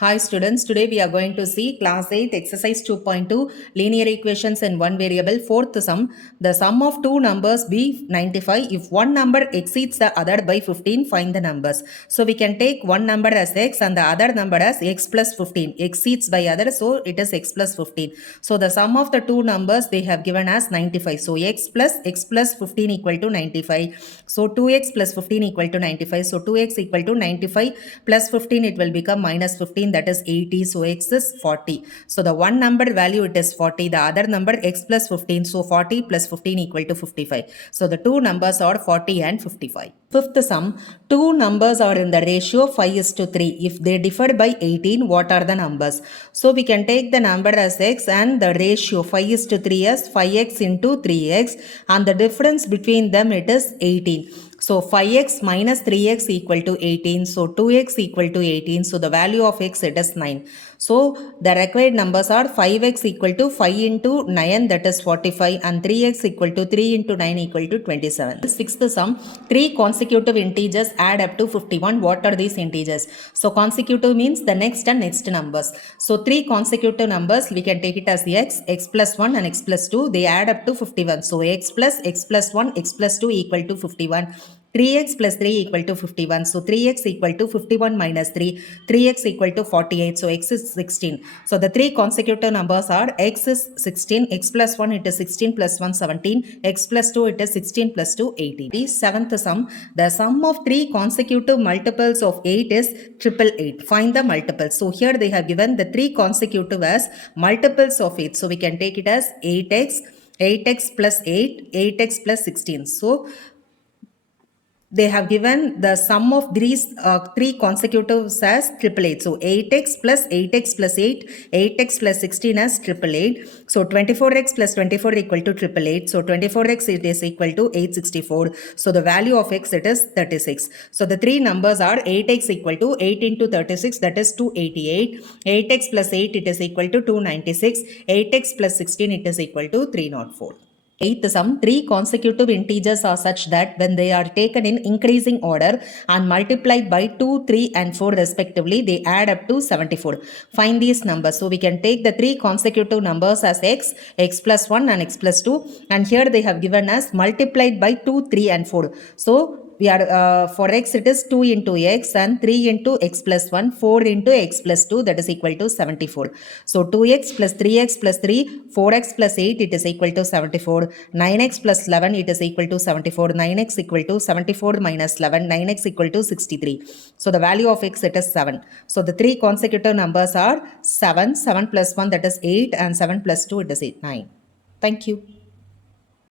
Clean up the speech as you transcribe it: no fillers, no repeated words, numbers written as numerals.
Hi students, today we are going to see class 8 exercise 2.2 linear equations in one variable. Fourth sum, the sum of two numbers be 95. If one number exceeds the other by 15, find the numbers. So we can take one number as x and the other number as x plus 15. Exceeds by other, so it is x plus 15. So the sum of the two numbers they have given as 95. So x plus 15 equal to 95. So 2x plus 15 equal to 95. So 2x equal to 95 plus 15, it will become minus 15, that is 80. So x is 40. So the one number value it is 40, the other number x plus 15. So 40 plus 15 equal to 55. So the two numbers are 40 and 55. Fifth sum, two numbers are in the ratio 5:3. If they differ by 18, what are the numbers? So we can take the number as x and the ratio 5:3 as 5x into 3x, and the difference between them it is 18. So 5x minus 3x equal to 18. So 2x equal to 18. So the value of x it is 9. So the required numbers are 5x equal to 5 into 9, that is 45, and 3x equal to 3 into 9 equal to 27. Sixth sum, three consecutive integers add up to 51. What are these integers? So consecutive means the next and next numbers. So three consecutive numbers we can take it as x plus 1 and x plus 2. They add up to 51. So x plus 1, x plus 2 equal to 51. 3x plus 3 equal to 51. So 3x equal to 51 minus 3. 3x equal to 48. So x is 16. So the three consecutive numbers are x is 16, x plus 1 it is 16 plus 1 17, x plus 2 it is 16 plus 2 18. The seventh sum, the sum of three consecutive multiples of 8 is 888. Find the multiples. So here they have given the three consecutive as multiples of 8. So we can take it as 8x, 8x plus 8, 8x plus 16. So they have given the sum of these three consecutives as 888. So 8x plus 8x plus 8, 8x plus 16 as 888. So 24x plus 24 equal to 888. So 24x it is equal to 864. So the value of x it is 36. So the three numbers are 8x equal to 8 into 36, that is 288. 8x plus 8 it is equal to 296. 8x plus 16 it is equal to 304. Eighth sum, three consecutive integers are such that when they are taken in increasing order and multiplied by 2, 3 and 4 respectively, they add up to 74. Find these numbers. So we can take the three consecutive numbers as x, x plus 1 and x plus 2, and here they have given us multiplied by 2, 3 and 4. So we are for x it is 2 into x and 3 into x plus 1, 4 into x plus 2, that is equal to 74. So 2x plus 3x plus 3, 4x plus 8 it is equal to 74. 9x plus 11 it is equal to 74. 9x equal to 74 minus 11, 9x equal to 63. So the value of x it is 7. So the three consecutive numbers are 7, 7 plus 1 that is 8, and 7 plus 2 it is 8, 9. Thank you.